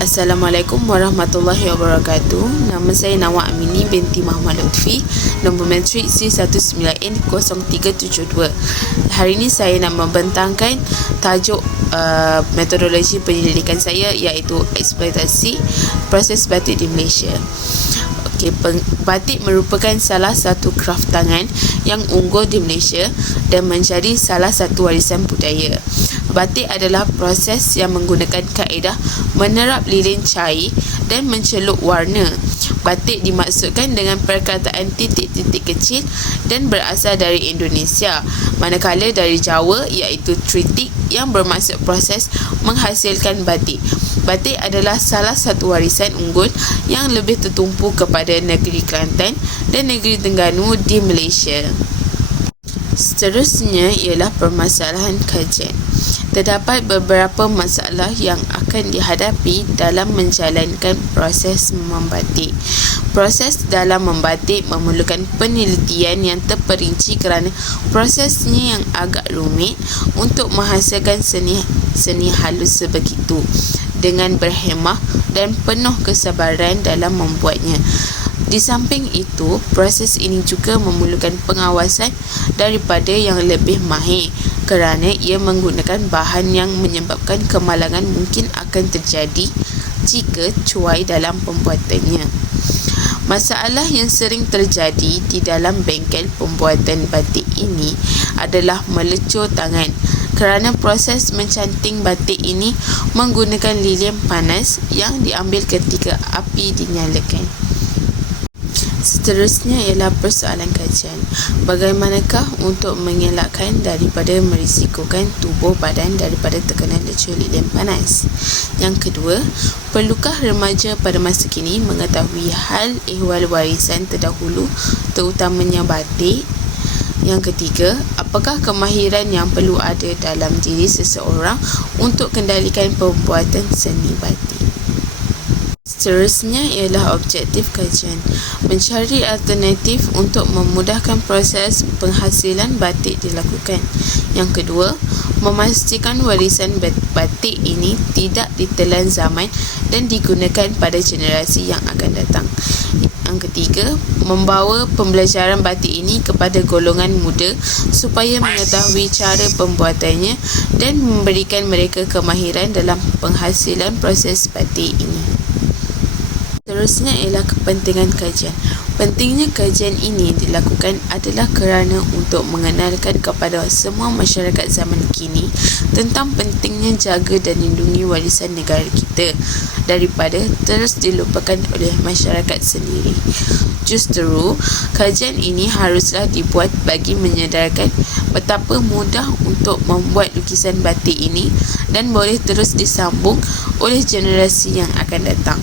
Assalamualaikum warahmatullahi wabarakatuh. Nama saya Nawak Amini binti Muhammad Lutfi, nombor matrik C19N0372. Hari ini saya nak membentangkan tajuk metodologi penyelidikan saya, iaitu eksploitasi proses batik di Malaysia. Batik merupakan salah satu kraft tangan yang unggul di Malaysia dan menjadi salah satu warisan budaya. Batik adalah proses yang menggunakan kaedah menerap lilin cair dan mencelup warna. Batik dimaksudkan dengan perkataan titik-titik kecil dan berasal dari Indonesia, manakala dari Jawa iaitu tritik yang bermaksud proses menghasilkan batik. Batik adalah salah satu warisan unggul yang lebih tertumpu kepada negeri Kelantan dan negeri Terengganu di Malaysia. Seterusnya ialah permasalahan kajian. Terdapat beberapa masalah yang akan dihadapi dalam menjalankan proses membatik. Proses dalam membatik memerlukan penelitian yang terperinci kerana prosesnya yang agak rumit untuk menghasilkan seni halus sebegitu dengan berhemah dan penuh kesabaran dalam membuatnya. Di samping itu, proses ini juga memerlukan pengawasan daripada yang lebih mahir kerana ia menggunakan bahan yang menyebabkan kemalangan mungkin akan terjadi jika cuai dalam pembuatannya. Masalah yang sering terjadi di dalam bengkel pembuatan batik ini adalah melecur tangan kerana proses mencanting batik ini menggunakan lilin panas yang diambil ketika api dinyalakan. Seterusnya ialah persoalan kajian. Bagaimanakah untuk mengelakkan daripada merisikokan tubuh badan daripada tekanan lecur lilin panas? Yang kedua, perlukah remaja pada masa kini mengetahui hal ehwal warisan terdahulu, terutamanya batik? Yang ketiga, apakah kemahiran yang perlu ada dalam diri seseorang untuk kendalikan pembuatan seni batik? Seterusnya ialah objektif kajian. Mencari alternatif untuk memudahkan proses penghasilan batik dilakukan. Yang kedua, memastikan warisan batik ini tidak ditelan zaman dan digunakan pada generasi yang akan datang. Yang ketiga, membawa pembelajaran batik ini kepada golongan muda supaya mengetahui cara pembuatannya dan memberikan mereka kemahiran dalam penghasilan proses batik ini. Seterusnya ialah kepentingan kajian. Pentingnya kajian ini dilakukan adalah kerana untuk mengenalkan kepada semua masyarakat zaman kini tentang pentingnya jaga dan lindungi warisan negara kita daripada terus dilupakan oleh masyarakat sendiri. Justru, kajian ini haruslah dibuat bagi menyedarkan betapa mudah untuk membuat lukisan batik ini dan boleh terus disambung oleh generasi yang akan datang.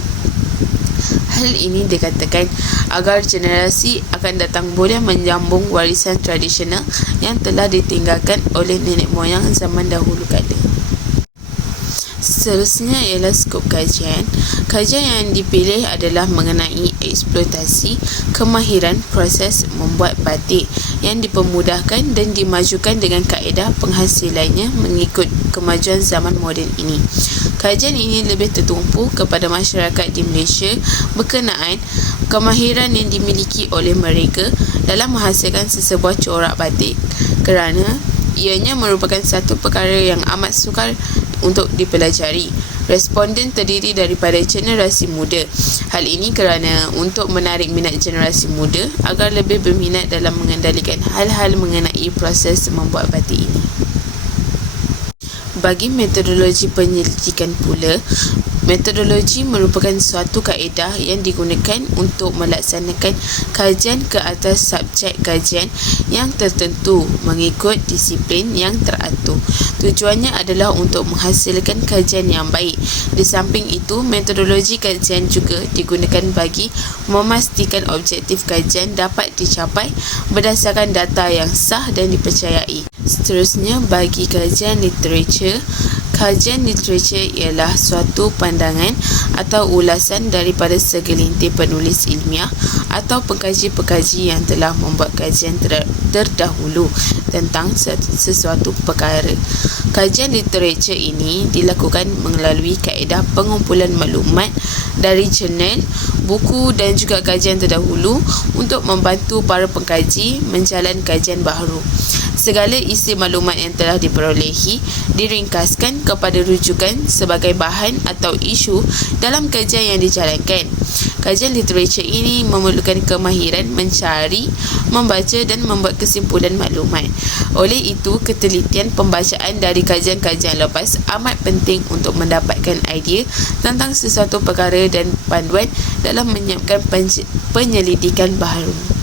Hal ini dikatakan agar generasi akan datang boleh menyambung warisan tradisional yang telah ditinggalkan oleh nenek moyang zaman dahulu kala. Seterusnya ialah skop kajian. Kajian yang dipilih adalah mengenai eksploitasi kemahiran proses membuat batik yang dipermudahkan dan dimajukan dengan kaedah penghasilannya mengikut kemajuan zaman moden ini. Kajian ini lebih tertumpu kepada masyarakat di Malaysia berkenaan kemahiran yang dimiliki oleh mereka dalam menghasilkan sesebuah corak batik kerana ianya merupakan satu perkara yang amat sukar untuk dipelajari. Responden terdiri daripada generasi muda. Hal ini kerana untuk menarik minat generasi muda agar lebih berminat dalam mengendalikan hal-hal mengenai proses membuat batik ini. Bagi metodologi penyelidikan pula, metodologi merupakan suatu kaedah yang digunakan untuk melaksanakan kajian ke atas subjek kajian yang tertentu mengikut disiplin yang teratur. Tujuannya adalah untuk menghasilkan kajian yang baik. Di samping itu, metodologi kajian juga digunakan bagi memastikan objektif kajian dapat dicapai berdasarkan data yang sah dan dipercayai. Seterusnya, bagi kajian literatur, Kajian literatur ialah suatu pandangan atau ulasan daripada segelintir penulis ilmiah atau pengkaji-pengkaji yang telah membuat kajian terdahulu tentang sesuatu perkara. Kajian literatur ini dilakukan melalui kaedah pengumpulan maklumat dari jurnal, buku dan juga kajian terdahulu untuk membantu para pengkaji menjalankan kajian baharu. Segala isi maklumat yang telah diperolehi diringkaskan kepada rujukan sebagai bahan atau isu dalam kajian yang dijalankan. Kajian literatur ini memerlukan kemahiran mencari, membaca dan membuat kesimpulan maklumat. Oleh itu, ketelitian pembacaan dari kajian-kajian lepas amat penting untuk mendapatkan idea tentang sesuatu perkara dan panduan dalam menyiapkan penyelidikan baharu.